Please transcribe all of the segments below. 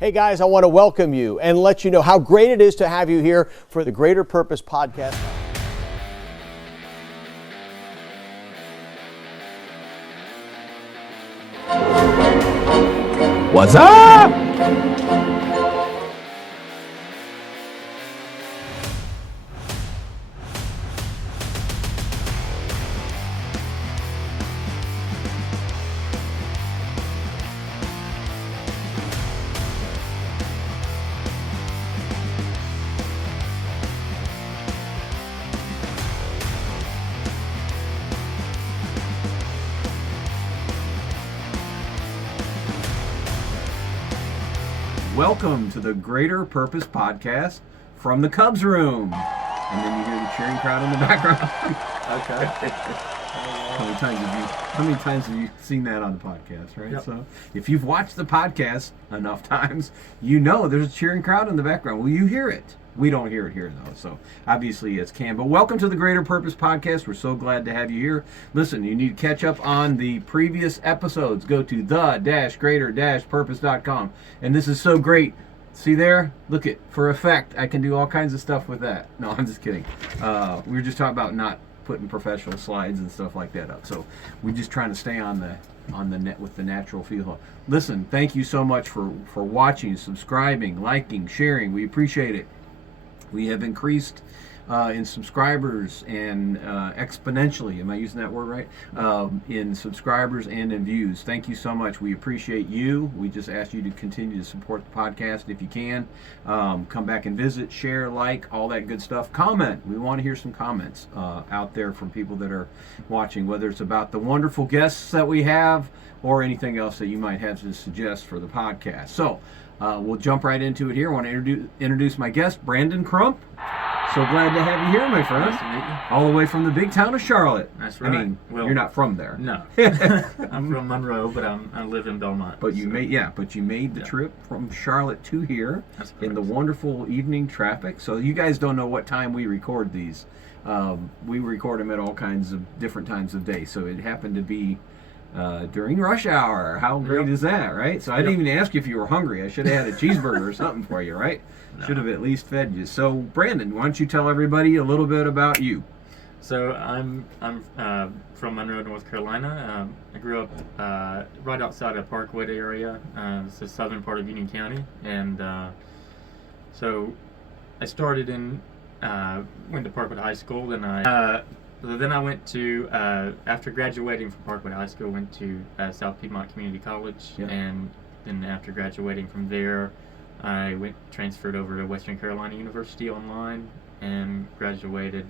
Hey guys, I want to welcome you and let you know how great it is to have you here for the Greater Purpose Podcast. What's up? Welcome to the Greater Purpose Podcast from the Cubs room. And then you hear the cheering crowd in the background. Okay. How many times have you seen that on the podcast, right? Yep. So if you've watched the podcast enough times, you know there's a cheering crowd in the background. Well, you hear it. We don't hear it here, though, so obviously it's Cam. But welcome to the Greater Purpose Podcast. We're so glad to have you here. Listen, you need to catch up on the previous episodes. Go to the-greater-purpose.com. And this is so great. See there? Look it. For effect, I can do all kinds of stuff with that. No, I'm just kidding. We were just talking about not putting professional slides and stuff like that up. So we're just trying to stay on the net with the natural feel. Listen, thank you so much for watching, subscribing, liking, sharing. We appreciate it. We have increased in subscribers and exponentially, am I using that word right? In subscribers and in views. Thank you so much. We appreciate you. We just ask you to continue to support the podcast if you can. Come back and visit, share, like, all that good stuff. Comment. We want to hear some comments out there from people that are watching, whether it's about the wonderful guests that we have or anything else that you might have to suggest for the podcast. So, we'll jump right into it here. I want to introduce my guest, Brandon Crump. So glad to have you here, my friend. Nice to meet you. All the way from the big town of Charlotte. That's right. I mean, you're not from there. No. I'm from Monroe, but I live in Belmont. But you made the trip from Charlotte to here in the wonderful evening traffic. So you guys don't know what time we record these. We record them at all kinds of different times of day. So it happened to be during rush hour. How great is that, right? So I didn't even ask you if you were hungry. I should have had a cheeseburger or something for you, right? No. Should have at least fed you. So Brandon, why don't you tell everybody a little bit about you? So I'm from Monroe, North Carolina. I grew up right outside of Parkwood area. It's the southern part of Union County, and so I started went to Parkwood High School. Then I went to, after graduating from Parkwood High School, went to South Piedmont Community College, and then after graduating from there, I transferred over to Western Carolina University online and graduated,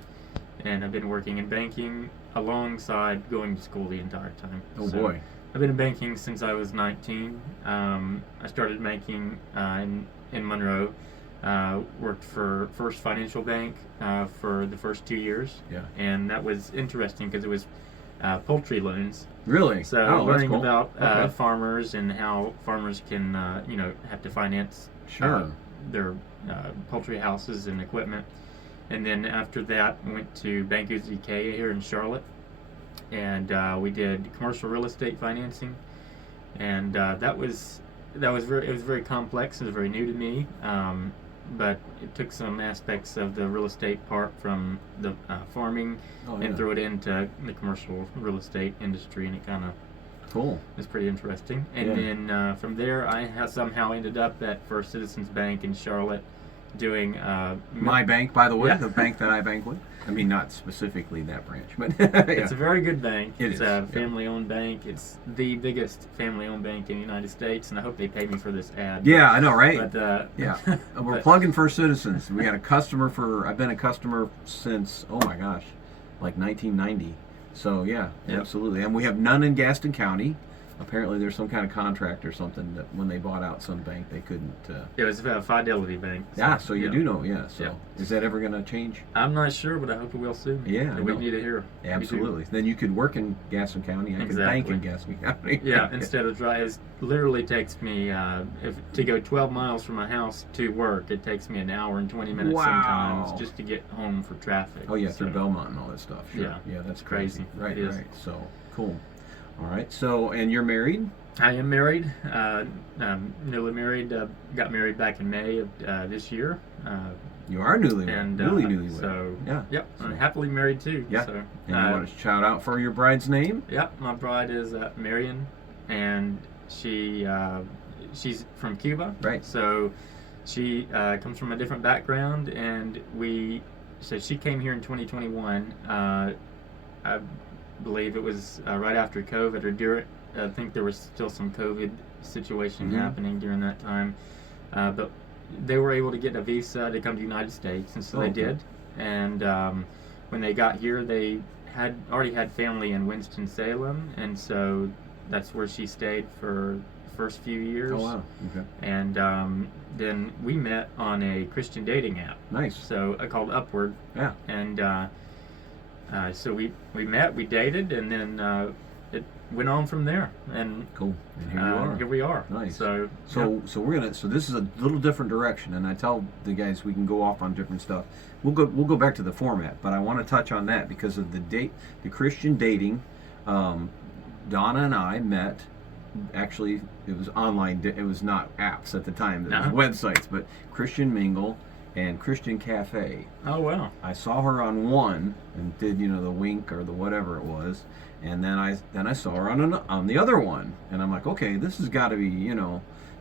and I've been working in banking alongside going to school the entire time. Boy. I've been in banking since I was 19. I started banking in Monroe. Worked for First Financial Bank for the first 2 years. Yeah. And that was interesting because it was poultry loans. Really? So learning about farmers and how farmers can, have to finance their poultry houses and equipment. And then after that, I went to Bank UZK here in Charlotte, and we did commercial real estate financing, and it was very complex. It was very new to me. But it took some aspects of the real estate part from the farming and threw it into the commercial real estate industry, and it kind of was pretty interesting. And then from there, I somehow ended up at First Citizens Bank in Charlotte doing my bank, by the way, the bank that I bank with. I mean, not specifically that branch, but it's a very good bank. It's a family-owned bank. It's the biggest family-owned bank in the United States, and I hope they pay me for this ad. Yeah, I know, right? But we're plugging First Citizens. We got a customer I've been a customer since, like 1990. So absolutely. And we have none in Gaston County. Apparently there's some kind of contract or something that when they bought out some bank they couldn't. It was a Fidelity Bank. So you do know, So is that ever going to change? I'm not sure, but I hope it will soon. Yeah, we need it here. Absolutely. Then you could work in Gaston County. I could bank in Gaston County. Yeah, instead of drive. It literally takes me to go 12 miles from my house to work. It takes me an hour and 20 minutes sometimes just to get home for traffic. Oh yeah, through Belmont and all that stuff. Sure. Yeah, that's crazy. Right. So cool. All right. So, and you're married? I am married. Newly married. Got married back in May of this year. You are newly newlywed. So yeah. Yep. I'm happily married too. Yeah. So, and you want to shout out for your bride's name? Yep. My bride is Marion, and she's from Cuba. Right. So she comes from a different background, and so she came here in 2021. I believe it was right after COVID or during. I think there was still some COVID situation happening during that time, but they were able to get a visa to come to the United States, and so they did. And when they got here, they had already had family in Winston-Salem, and so that's where she stayed for the first few years. Oh wow! Okay. And then we met on a Christian dating app. Nice. So called Upward. Yeah. And so we met, we dated, and then it went on from there. And cool. And here you are. Here we are. Nice. So we're gonna. So this is a little different direction, and I tell the guys we can go off on different stuff. We'll go back to the format, but I want to touch on that because of the Christian dating. Donna and I met. Actually, it was online. It was not apps at the time. It was websites, but Christian Mingle and Christian Cafe. Oh wow! I saw her on one and did the wink or the whatever it was, and then I saw her on the other one, and I'm like, okay, this has got to be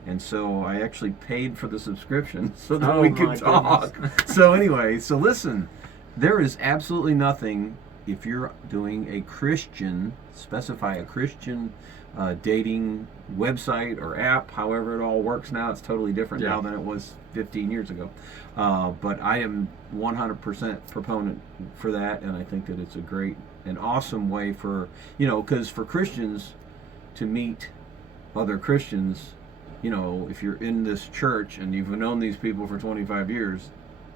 and so I actually paid for the subscription so that we could talk. So anyway, so listen, there is absolutely nothing if you're doing a Christian, specify a Christian dating website or app, however it all works now. It's totally different now than it was 15 years ago. But I am 100% proponent for that, and I think that it's a great and awesome way for, because for Christians to meet other Christians, if you're in this church and you've known these people for 25 years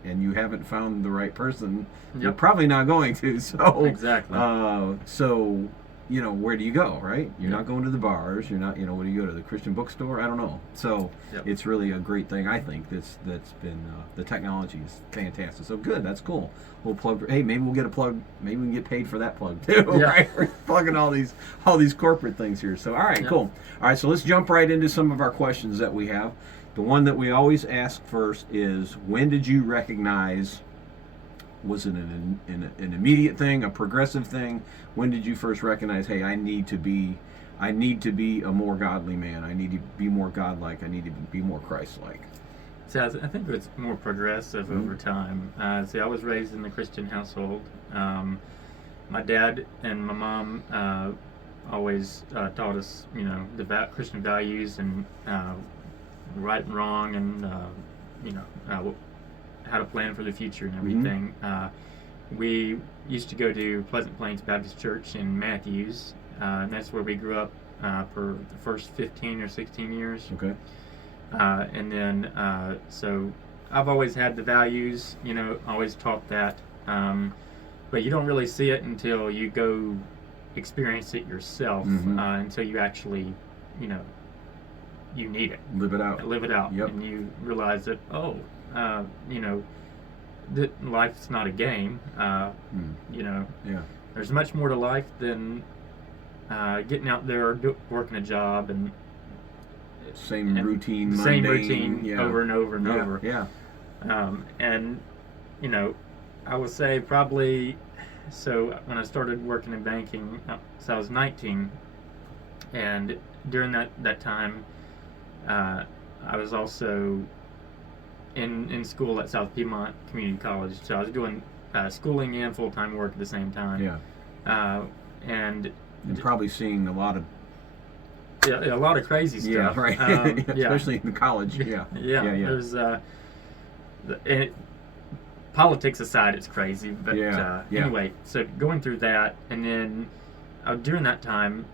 and you haven't found the right person, you're probably not going to. So exactly. So where do you go, right? You're not going to the bars. You're not, where do you go to? The Christian bookstore? I don't know. So it's really a great thing, I think, that's been, the technology is fantastic. So good, that's cool. We'll plug, hey, maybe we'll get a plug, maybe we can get paid for that plug too, right? We're plugging all these corporate things here. So, all right, cool. All right, so let's jump right into some of our questions that we have. The one that we always ask first is, when did you recognize, was it an immediate thing, a progressive thing? When did you first recognize, hey, I need to be a more godly man. I need to be more godlike. I need to be more Christ-like. So I think it's more progressive over time. See, I was raised in a Christian household. My dad and my mom always taught us, the Christian values and right and wrong, and how to plan for the future and everything. We used to go to Pleasant Plains Baptist Church in Matthews, and that's where we grew up for the first 15 or 16 years. Okay. And then, so I've always had the values, always taught that, but you don't really see it until you go experience it yourself, until you actually, you need it. Live it out. Yep. And you realize that, that life's not a game. There's much more to life than getting out there, working a job, and same routine over and over and over. Yeah. And I would say probably, so when I started working in banking, so I was 19, and during that time, I was also in school at South Piedmont Community College, so I was doing schooling and full-time work at the same time. Yeah. And probably seeing a lot of a lot of crazy stuff. Yeah, right. Especially in college. Yeah. There's politics aside, it's crazy. But anyway, so going through that, and then during that time,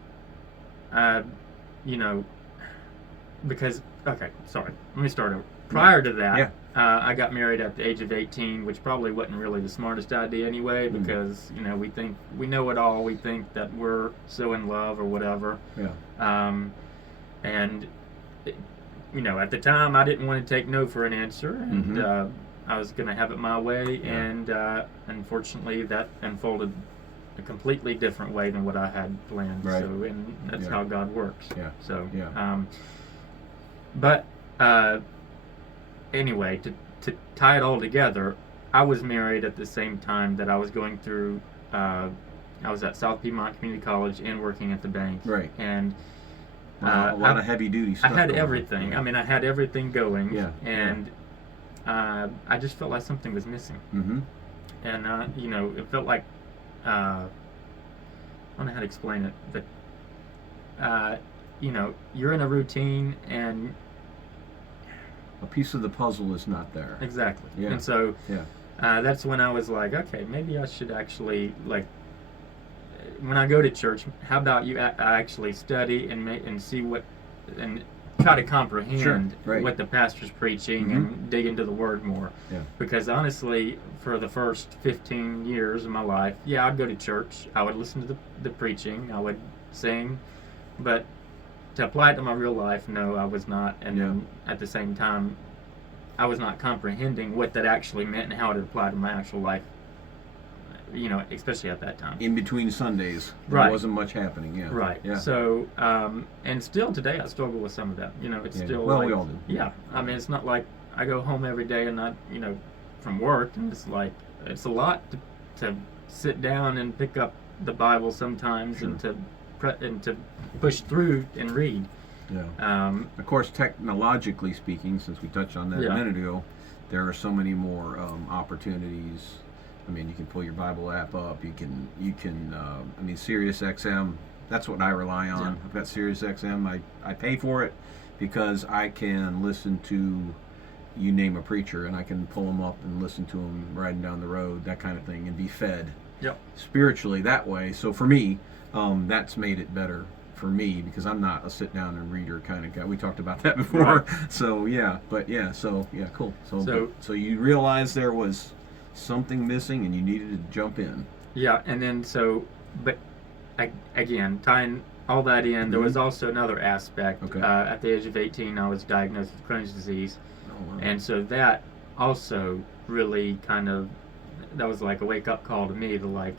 because let me start over. Prior to that, I got married at the age of 18, which probably wasn't really the smartest idea anyway, because we think we know it all. We think that we're so in love or whatever. Yeah. And at the time, I didn't want to take no for an answer, and I was going to have it my way, and unfortunately, that unfolded a completely different way than what I had planned. Right. So, and that's Yeah. how God works. Yeah. So, Yeah. But anyway, to tie it all together, I was married at the same time that I was going through. I was at South Piedmont Community College and working at the bank. Right. And a lot of heavy duty stuff. I had going on. everything. Yeah. I mean, I had everything going. Yeah. And I just felt like something was missing. Mm-hmm. And you know, it felt like I don't know how to explain it, but you know, you're in a routine and A piece of the puzzle is not there. exactly. Yeah. And so Yeah. that's when I was like, okay, maybe I should actually, like, when I go to church, how about you actually study and see what, and try to comprehend Sure, right. what the pastor's preaching Mhm. and dig into the word more. Yeah. Because honestly, for the first 15 years of my life, yeah, I'd go to church, I would listen to the preaching, I would sing, but to apply it to my real life, no, I was not. And then at the same time, I was not comprehending what that actually meant and how it applied to my actual life, you know, especially at that time. In between Sundays, there Right. wasn't much happening. Yeah. Right. Yeah. So, and still today, I struggle with some of that. You know, it's Yeah. still Well, like, we all do. Yeah. I mean, it's not like I go home every day and not, you know, from work, and it's like it's a lot to sit down and pick up the Bible sometimes Sure. and to push through and read. Yeah. Of course, technologically speaking, since we touched on that Yeah. a minute ago, there are so many more opportunities. I mean, you can pull your Bible app up. You can. I mean, Sirius XM. That's what I rely on. Yeah. I've got Sirius XM. I pay for it because I can listen to, you name a preacher, and I can pull them up and listen to them riding down the road, that kind of thing, and be fed Yep. spiritually that way. So for me, that's made it better for me because I'm not a sit down and reader kind of guy. We talked about that before. So yeah, but yeah, so yeah, cool. So you realized there was something missing and you needed to jump in. Yeah, and then but again, tying all that in, there was also another aspect. Okay. At the age of 18, I was diagnosed with Crohn's disease. Oh, wow. And so that also really that was like a wake-up call to me to like,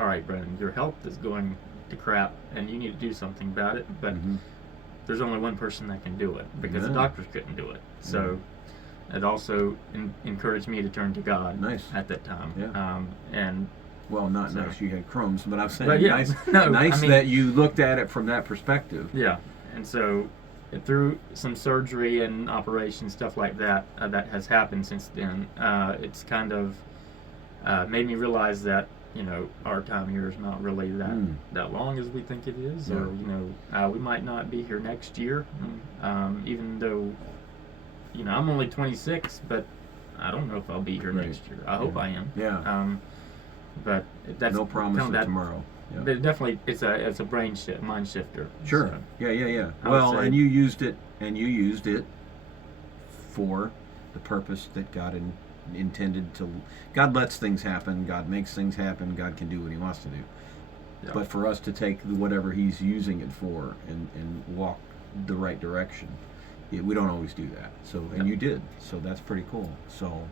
all right, Brennan, your health is going to crap and you need to do something about it, but there's only one person that can do it because the doctors couldn't do it. So it also encouraged me to turn to God at that time. Yeah. And well, not nice you had Crohn's, but I'm saying but yeah, nice, no, nice I mean, that you looked at it from that perspective. Yeah, and so through some surgery and operation stuff like that that has happened since then, it's kind of made me realize that, you know, our time here is not really that long as we think it is, or you know, we might not be here next year, even though, you know, I'm only 26, but I don't know if I'll be here next year. I hope I am. Yeah. But that's no promise of that, tomorrow. Yeah. But definitely, it's a mind shifter. Sure. So, Yeah. I would Well, say- and you used it for the purpose that God intended to. God lets things happen. God makes things happen. God can do what He wants to do. Yeah. But for us to take whatever He's using it for and walk the right direction, we don't always do that. So, and you did. So that's pretty cool. So,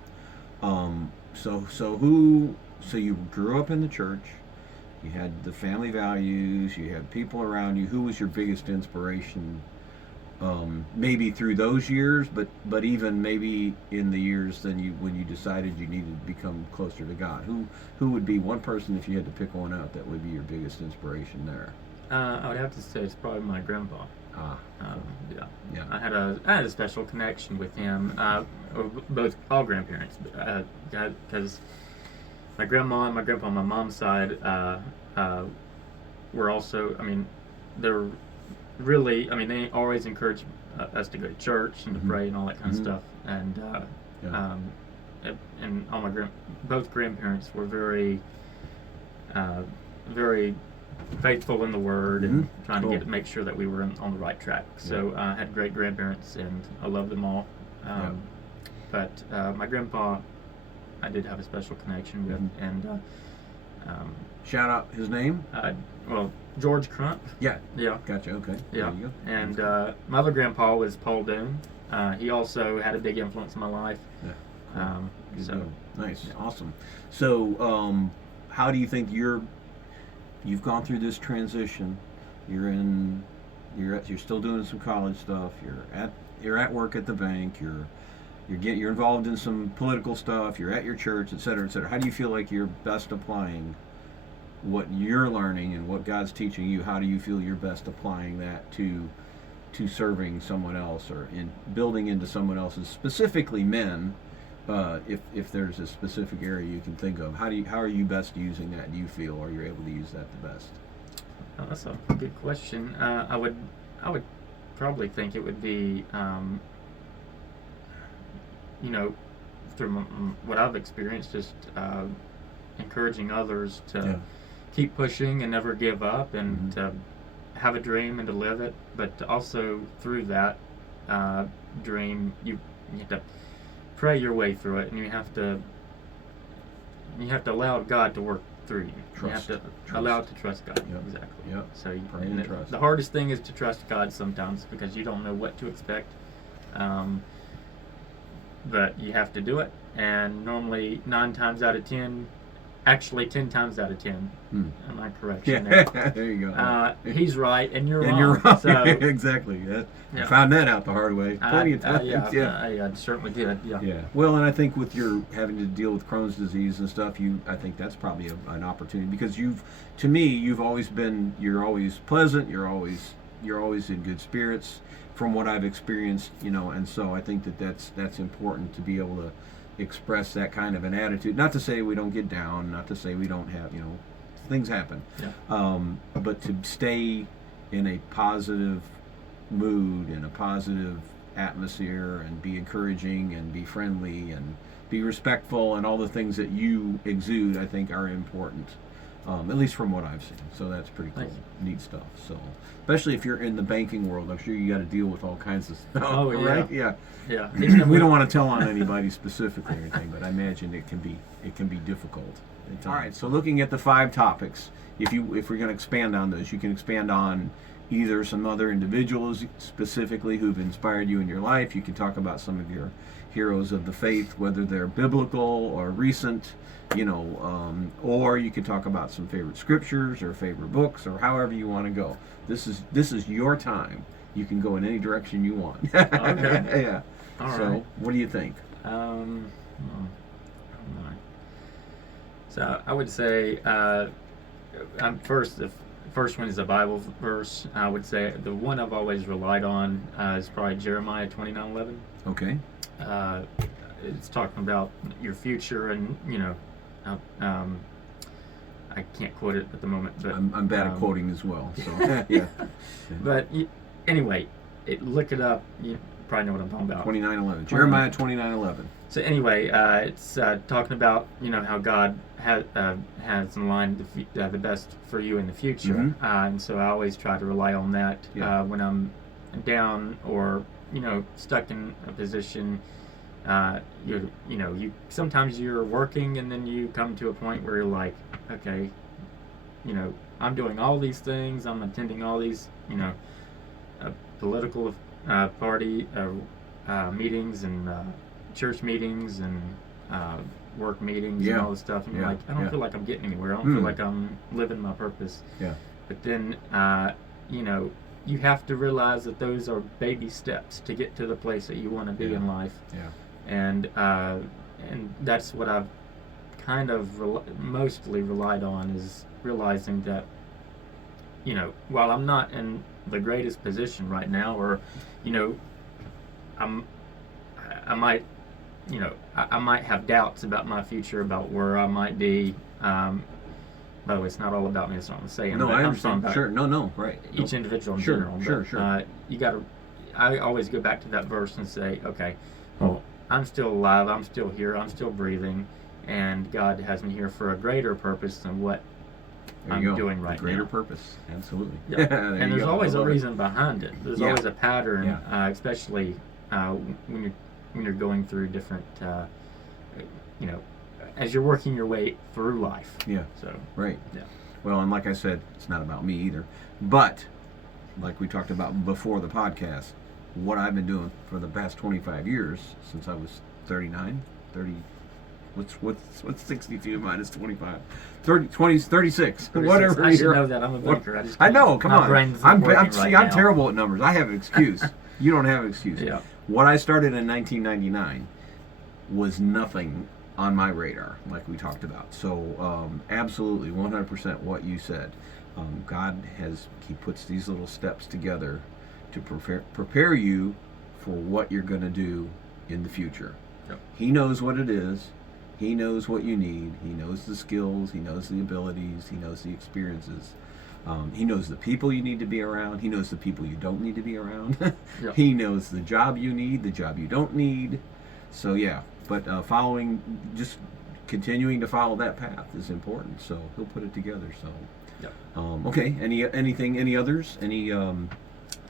so you grew up in the church. You had the family values. You had people around you. Who was your biggest inspiration? Maybe through those years, but even maybe in the years when you decided you needed to become closer to God. Who would be one person, if you had to pick one out, that would be your biggest inspiration there? I would have to say it's probably my grandpa. Yeah. I had a special connection with him. All grandparents, because my grandma and my grandpa on my mom's side were also. I mean, they're really. I mean, they always encouraged us to go to church and to pray and all that kind of stuff. And and all both grandparents were very, very faithful in the Word and trying to make sure that we were on the right track. So I had great grandparents and I love them all. But my grandpa, I did have a special connection with, and shout out his name. Well, George Crump. Yeah. Yeah. Gotcha. Okay. Yeah. There you go. And my other grandpa was Paul Doon. He also had a big influence in my life. Yeah. Nice. Yeah. Awesome. So, how do you think you've gone through this transition. You're still doing some college stuff. You're at work at the bank. You're involved in some political stuff. You're at your church, et cetera, et cetera. How do you feel like you're best applying what you're learning and what God's teaching you? How do you feel you're best applying that to serving someone else or in building into someone else's, specifically men? If there's a specific area you can think of, how are you best using that? Do you feel, or you're able to use that the best? Oh, that's a good question. I would probably think it would be, through what I've experienced, just encouraging others to keep pushing and never give up, and to have a dream and to live it. But also through that dream, you have to pray your way through it, and you have to allow God to work through you. Trust. You have to allow it to trust God. Yep. Exactly. Yep. So Pray and trust. the hardest thing is to trust God sometimes, because you don't know what to expect. But you have to do it, and normally 9 times out of 10, actually 10 times out of 10, am I correct? Yeah, there you go. He's right, and you're wrong. And you're wrong. So, exactly. I found that out the hard way plenty of times. I certainly did. Yeah. Well, and I think with your having to deal with Crohn's disease and stuff, I think that's probably an opportunity, because you're always pleasant. You're always in good spirits, from what I've experienced, and so I think that's important to be able to express that kind of an attitude. Not to say we don't get down, not to say we don't have, things happen. Yeah. But to stay in a positive mood, in a positive atmosphere, and be encouraging and be friendly and be respectful, and all the things that you exude, I think are important. At least from what I've seen. So that's pretty cool. Thanks. Neat stuff. So, especially if you're in the banking world, I'm sure you got to deal with all kinds of stuff. Oh, yeah. Right? Yeah. Yeah. We don't want to tell on anybody specifically or anything, but I imagine it can be difficult. All right. So looking at the 5 topics, if we're going to expand on those, you can expand on either some other individuals specifically who've inspired you in your life. You can talk about some of your heroes of the faith, whether they're biblical or recent, or you could talk about some favorite scriptures or favorite books, or however you want to go. This is your time. You can go in any direction you want. Okay. Yeah. All so, right. what do you think? So I would say, the first one is a Bible verse. I would say the one I've always relied on is probably Jeremiah 29:11. Okay. It's talking about your future, and I can't quote it at the moment, but I'm bad at quoting as well. So yeah. But anyway, look it up. You probably know what I'm talking about. 29:11. Jeremiah 29:11. So anyway, it's talking about how God has in line the best for you in the future, and so I always try to rely on that when I'm down or stuck in a position. You sometimes you're working, and then you come to a point where you're like, okay, I'm doing all these things, I'm attending all these political party meetings and church meetings and work meetings and all this stuff, and you're like, I don't feel like I'm getting anywhere, I don't feel like I'm living my purpose. But then you have to realize that those are baby steps to get to the place that you want to be in life. And that's what I've kind of mostly relied on, is realizing that while I'm not in the greatest position right now, or I might have doubts about my future, about where I might be. By the way, it's not all about me. That's not what I'm saying. No, I understand. Sure. No. Right. Each individual in general. Sure. You got to. I always go back to that verse and say, okay, well, I'm still alive. I'm still here. I'm still breathing, and God has me here for a greater purpose than what I'm doing right now. Greater purpose. Absolutely. Yeah. And there's always a reason behind it. There's always a pattern, especially when you're going through different, as you're working your way through life. Yeah. So. Right. Yeah. Well, and like I said, it's not about me either. But, like we talked about before the podcast, what I've been doing for the past 25 years, since I was 30, What's 62 minus 25? 30, 20, 36. 36. Whatever. I should know that. I'm a banker. I know. Come my on. brain's I'm working see. right I'm now. terrible at numbers. I have an excuse. You don't have an excuse. Yeah. What I started in 1999 was nothing on my radar, like we talked about. So absolutely, 100% what you said. God He puts these little steps together to prepare you for what you're going to do in the future. Yep. He knows what it is. He knows what you need. He knows the skills. He knows the abilities. He knows the experiences. He knows the people you need to be around. He knows the people you don't need to be around. Yep. He knows the job you need, the job you don't need. So yeah, but just continuing to follow that path is important. So he'll put it together. So Yep. Okay. Any others?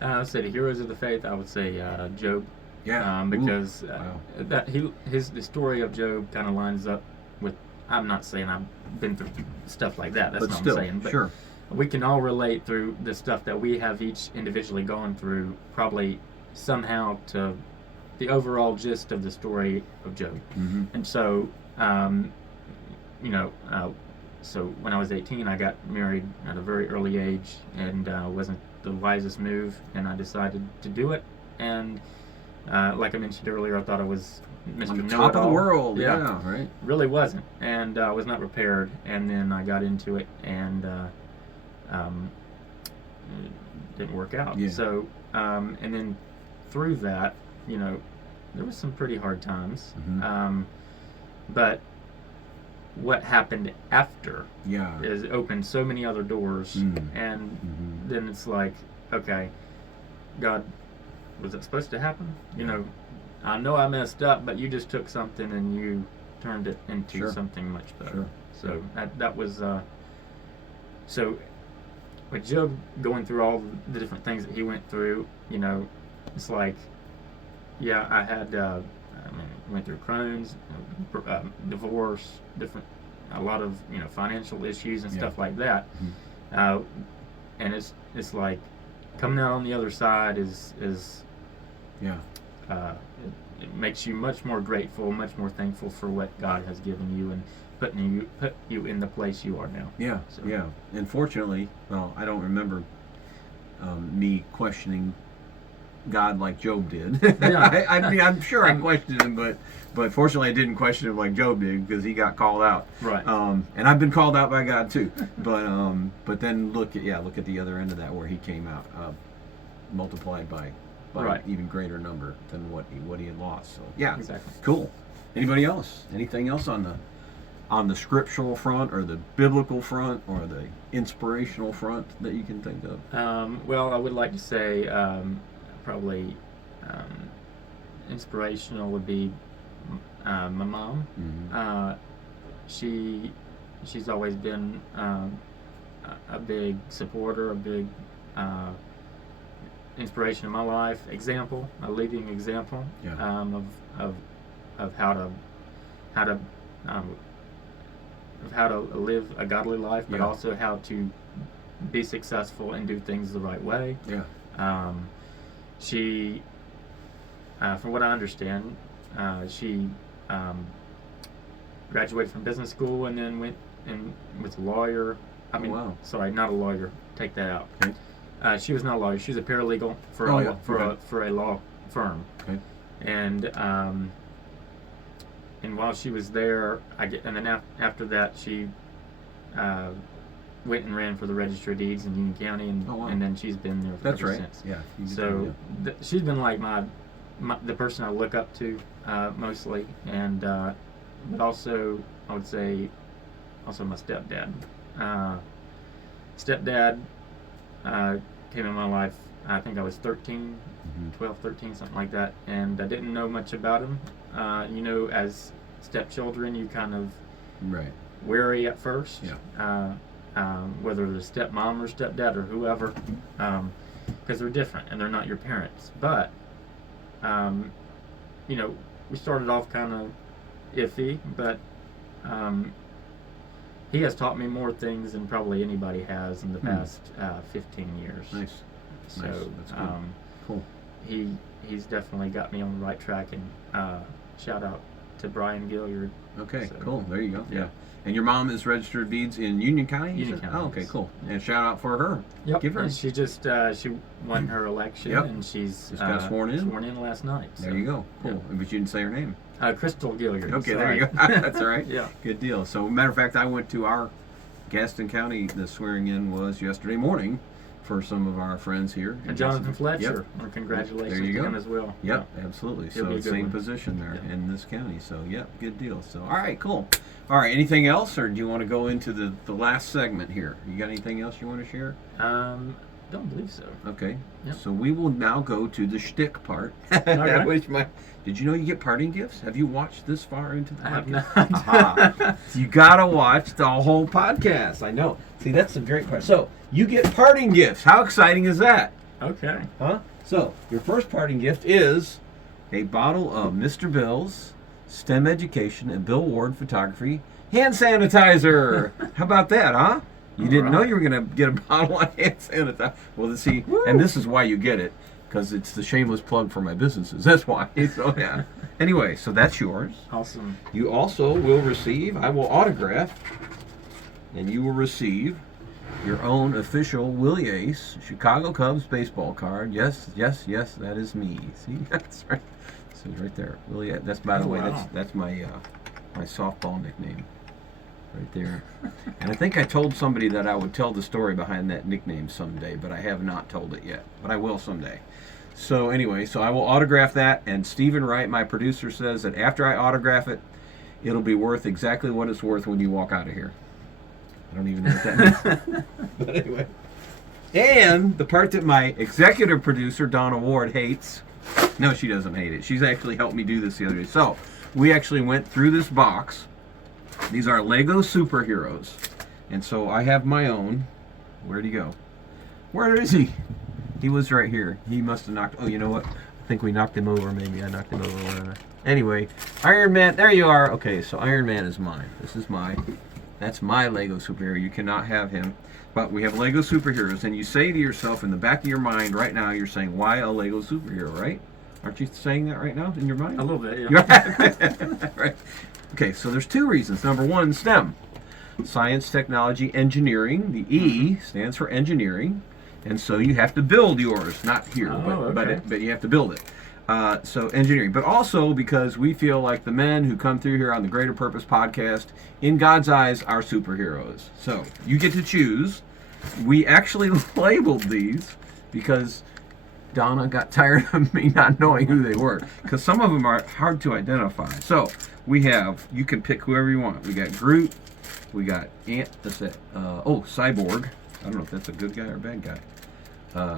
I would say the heroes of the faith. I would say Job. Yeah. Because Wow. the story of Job kind of lines up with. I'm not saying I've been through stuff like that. That's But not still, what I'm saying. But sure. we can all relate through the stuff that we have each individually gone through, probably somehow to the overall gist of the story of Job. Mm-hmm. And so, so when I was 18, I got married at a very early age, and wasn't the wisest move, and I decided to do it. And like I mentioned earlier, I thought I was Mr. On the Know-It-All. top of the world. Yeah. Yeah. Right. Really wasn't, and I was not prepared. And then I got into it, and it didn't work out. Yeah. So, and then through that, there was some pretty hard times. Mm-hmm. But what happened after Yeah. is opened so many other doors, Mm. and Mm-hmm. then it's like, okay, God, was it supposed to happen? I know I messed up, but you just took something and you turned it into Sure. something much better. Sure. So that was so with Job going through all the different things that he went through, it's like, yeah, I had went through Crohn's, divorce, a lot of financial issues and Yeah. stuff like that. Mm-hmm. And it's like coming out on the other side is Yeah. it makes you much more grateful, much more thankful for what God has given you and put you in the place you are now. Yeah. So. Yeah. And fortunately, well, I don't remember me questioning God like Job did. Yeah. I mean, I'm sure I questioned him, but fortunately, I didn't question him like Job did because he got called out. Right. And I've been called out by God too. But then look at the other end of that where he came out multiplied by Right. an even greater number than what he had lost. So yeah, Exactly. cool. Anybody else? Anything else on the scriptural front or the biblical front or the inspirational front that you can think of? Well, I would like to say probably inspirational would be my mom. Mm-hmm. She's always been a big supporter, a big inspiration in my life, a leading example. Yeah. Of how to live a godly life, but Yeah. also how to be successful and do things the right way. Yeah. She, from what I understand, she graduated from business school and then went and was a lawyer. Wow. Sorry, not a lawyer. Take that out. Okay. She was not a lawyer. She was a paralegal for a law firm. Okay. And while she was there, after that she went and ran for the Register of Deeds in Union County, and then she's been there That's ever right. since. Yeah. So she's been like the person I look up to mostly, and but also I would say also my stepdad. Stepdad came in my life, I think I was 13, 12, 13, something like that, and I didn't know much about him. As stepchildren, you kind of Right. wary at first, Yeah. whether they're stepmom or stepdad or whoever, because they're different and they're not your parents. But, we started off kind of iffy, but he has taught me more things than probably anybody has in the past 15 years. Nice. So, Nice. That's good. Cool. he's definitely got me on the right track, and shout out to Brian Gilliard. Okay, So, cool. There you go. yeah. And your mom is registered deeds in Union County? you Union said? County, Oh, okay, yes. cool. And shout out for her. Yep. Give her. And she just she won her election, Yep. and she's Just got sworn in? Sworn in last night. So. There you go. Cool. Yeah. But you didn't say her name. Crystal Gilliard. Okay, sorry. there you go. That's all right. Yeah. Good deal. So, matter of fact, I went to our Gaston County. The swearing in was yesterday morning for some of our friends here. And Jonathan Fletcher. Yep. Well, congratulations There you to go. him as well. Yep, absolutely. He'll be So a good same one. position there Yeah. in this county. So yeah, good deal. So all right, cool. All right, anything else, or do you want to go into the last segment here? You got anything else you want to share? Don't believe so. Okay. Yep. So we will now go to the shtick part. right. Did you know you get parting gifts? Have you watched this far into the I have podcast? not. Aha. You gotta watch the whole podcast. I know. See, that's the great part. So you get parting gifts. How exciting is that? Okay. Huh? So, your first parting gift is a bottle of Mr. Bill's STEM Education and Bill Ward Photography hand sanitizer. How about that, huh? You didn't know you were going to get a bottle of hand sanitizer. Well, see, and this is why you get it, because it's the shameless plug for my businesses. That's why. So, yeah. Anyway, so that's yours. Awesome. You also will receive, I will autograph, and you will receive your own official Willy Ace Chicago Cubs baseball card. Yes, yes, yes, that is me. See, that's right. So right there, Willy. That's by the way, wow. that's my my softball nickname, right there. And I think I told somebody that I would tell the story behind that nickname someday, but I have not told it yet. But I will someday. So anyway, so I will autograph that, and Stephen Wright, my producer, says that after I autograph it, it'll be worth exactly what it's worth when you walk out of here. I don't even know what that means. But anyway. And the part that my executive producer, Donna Ward, hates. No, she doesn't hate it. She's actually helped me do this the other day. So, we actually went through this box. These are Lego superheroes. And so I have my own. Where'd he go? Where is he? He was right here. He must have knocked. Oh, you know what? I think we knocked him over. Maybe I knocked him over. Anyway, Iron Man. There you are. Okay, so Iron Man is mine. This is that's my Lego superhero. You cannot have him. But we have Lego superheroes, and you say to yourself in the back of your mind right now, you're saying, why a Lego superhero, right? Aren't you saying that right now in your mind? A little bit, yeah. Right. Okay, so there's two reasons. Number one, STEM. Science, technology, engineering. The E stands for engineering. And so you have to build yours. Not here, but you have to build it. So engineering, but also because we feel like the men who come through here on the Greater Purpose podcast, in God's eyes, are superheroes. So you get to choose. We actually labeled these because Donna got tired of me not knowing who they were, because some of them are hard to identify. So we have, you can pick whoever you want. We got Groot, we got Ant, that's it. Cyborg. I don't know if that's a good guy or a bad guy.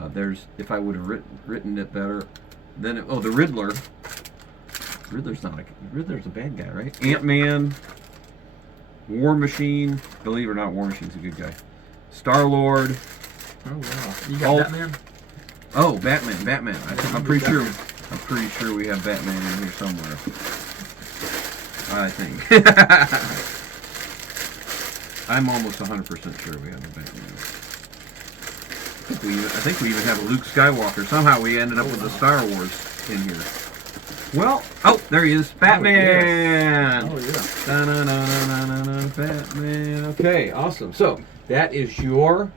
There's, if I would have written it better, then the Riddler. Riddler's a bad guy, right? Ant-Man, War Machine. Believe it or not, War Machine's a good guy. Star-Lord. Oh wow! You got Hulk. Batman? Oh, Batman. I'm pretty sure we have Batman in here somewhere. I think. I'm almost 100% sure we have a Batman. I think we even have a Luke Skywalker. Somehow we ended up with the Star Wars in here. Well, there he is, Batman. Oh yeah. Da-na-na-na-na-na, Batman. Okay, awesome. So that is your.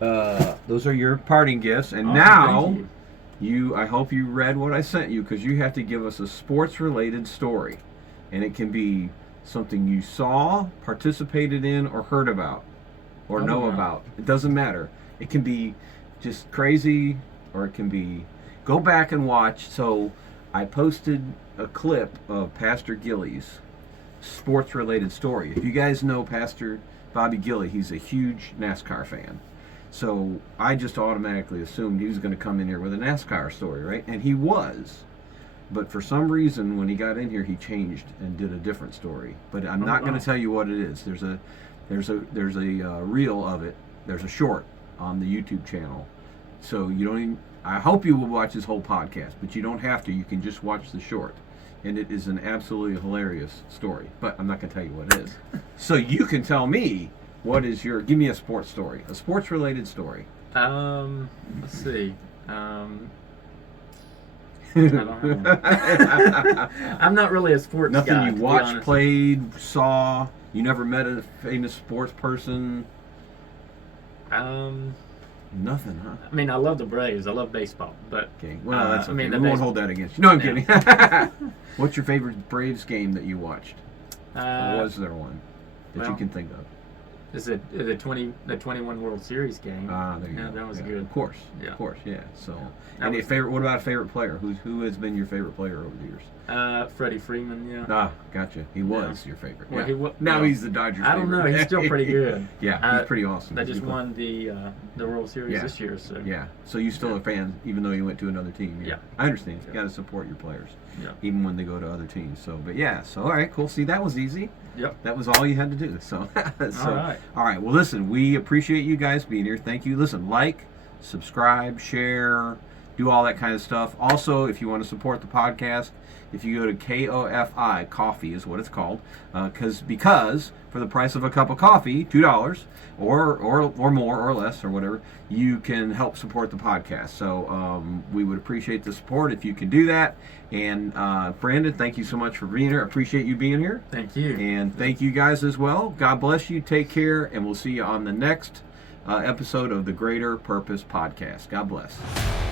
Those are your parting gifts, and Awesome, now thank you. I hope you read what I sent you, because you have to give us a sports-related story, and it can be something you saw, participated in, or heard about, or know wow. about. It doesn't matter. It can be just crazy, or it can be. Go back and watch. So I posted a clip of Pastor Gilly's sports-related story. If you guys know Pastor Bobby Gilly, he's a huge NASCAR fan. So I just automatically assumed he was going to come in here with a NASCAR story, right? And he was. But for some reason, when he got in here, he changed and did a different story. But I'm not going to tell you what it is. There's a reel of it. There's a short on the YouTube channel. So you don't even. I hope you will watch this whole podcast, but you don't have to. You can just watch the short. And it is an absolutely hilarious story. But I'm not going to tell you what it is. So you can tell me. Give me a sports story. A sports-related story. Let's see. I don't have one. I'm not really a sports Nothing guy. you to be watched, honest. played, saw. You never met a famous sports person. Nothing, huh? I mean, I love the Braves. I love baseball, but Okay. Well, that's okay. I mean, We the won't base- hold that against you. No, I'm Yeah. kidding. What's your favorite Braves game that you watched? Or was there one that you well, can think of? is it the 21 World Series game? Ah, there you Yeah, go. that was Yeah, good. Of course. Yeah. Of course. Yeah. So, That and was- a favorite. What about a favorite player? Who has been your favorite player over the years? Freddie Freeman. Yeah. Ah, gotcha. He was your favorite. Well, Yeah. he wa- Now well, he's the Dodgers. I don't know. favorite. He's still pretty good. Yeah, he's pretty awesome. They He's just good player. won the World Series Yeah. this year, so Yeah. So you still a fan, even though you went to another team. Yeah. I understand. You Yeah. got to support your players, Yeah. even when they go to other teams. So, but yeah. So all right, cool. See, that was easy. Yep. That was all you had to do. So, All right. All right. Well, listen, we appreciate you guys being here. Thank you. Listen, like, subscribe, share, do all that kind of stuff. Also, if you want to support the podcast, if you go to KOFI, coffee is what it's called, because for the price of a cup of coffee, $2 or more or less or whatever, you can help support the podcast. So we would appreciate the support if you can do that. And Brandon, thank you so much for being here. Appreciate you being here. Thank you. And thank you guys as well. God bless you. Take care, and we'll see you on the next episode of the Greater Purpose Podcast. God bless.